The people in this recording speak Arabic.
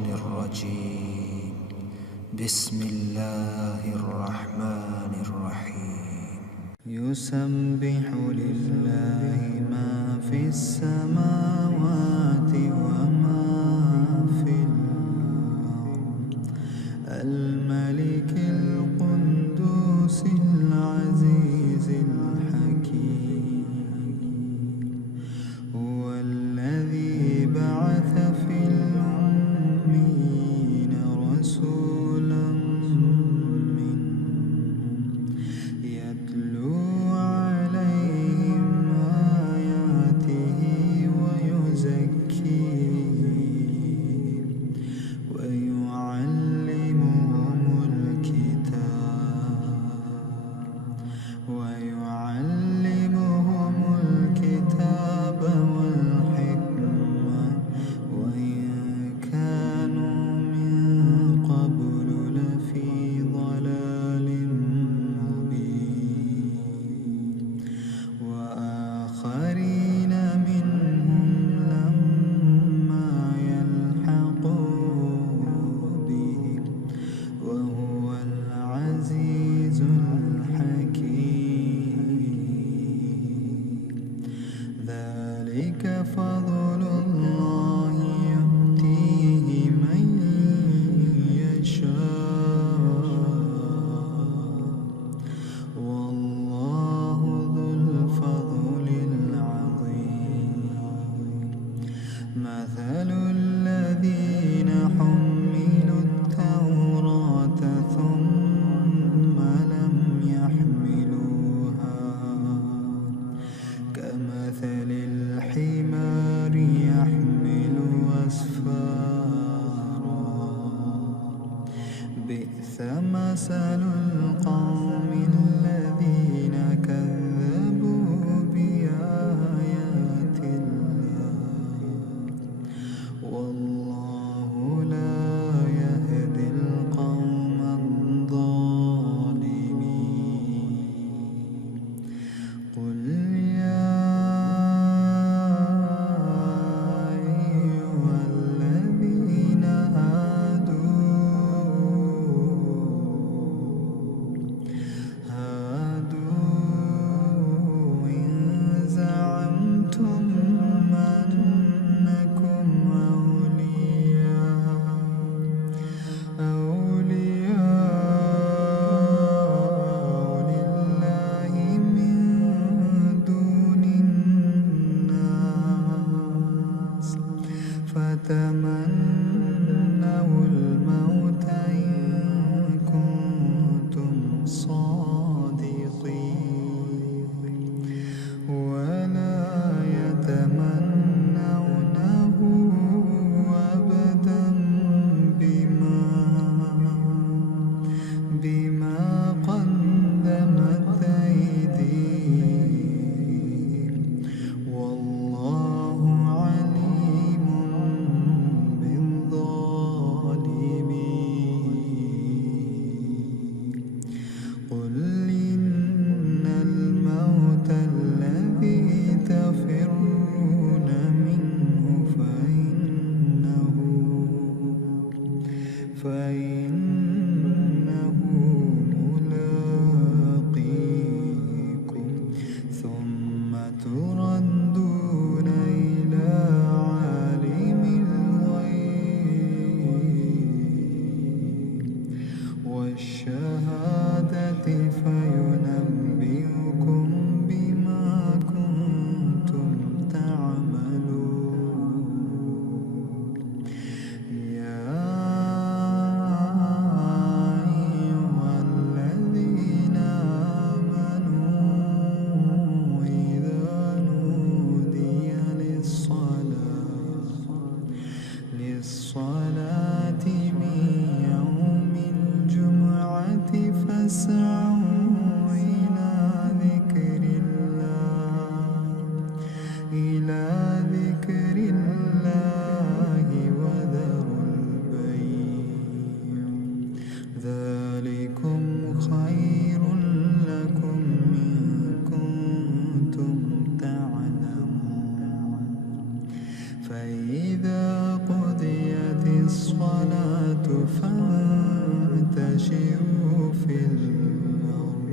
الشيطان الرجيم. بسم الله الرحمن الرحيم. يسبح لله ما في السماوات وما في الأرض، الملك القدوس العزيز الحكيم. هو الذي بعث في الأميين رسولا منهم يتلو عليهم آياته ويزكيهم ويعلمهم الكتاب والحكمة وإن كانوا من قبل لفي ضلال مبين، وآخرين منهم لما يلحقوا بهم وهو العزيز الحكيم. ذلك فضل الله يؤتيه من يشاء، والله ذو الفضل العظيم. مثل الذين حملوا التوراة ثم لم يحملوها كمثل الحمار يحمل أسفارا، بئس مثل القوم الذين كذبوا بآيات الله، والله لا يهدي القوم الظالمين. قل يا أيها الذين هادوا إن زعمتم أنكم أولياء لله من دون الناس، فتمنوا الموت إن كنتم صادقين، ولا يتمنونه أبدا بما قدمت أيديهم، والله عليم بالظالمين. قل إن الموت الذي تفرون منه فإنه ملاقيكم، ثم تردون إلى عالم الغيب والشهادة فينبئكم بما كنتم تعملون. يا أيها الذين آمنوا إذا نودي للصلاة من يوم الجمعة فاسعوا إلى ذكر الله وذروا البيع، ذلكم خير لكم إن كنتم تعلمون. فإذا قضيت الصلاة الصلاة فانتشروا في الأرض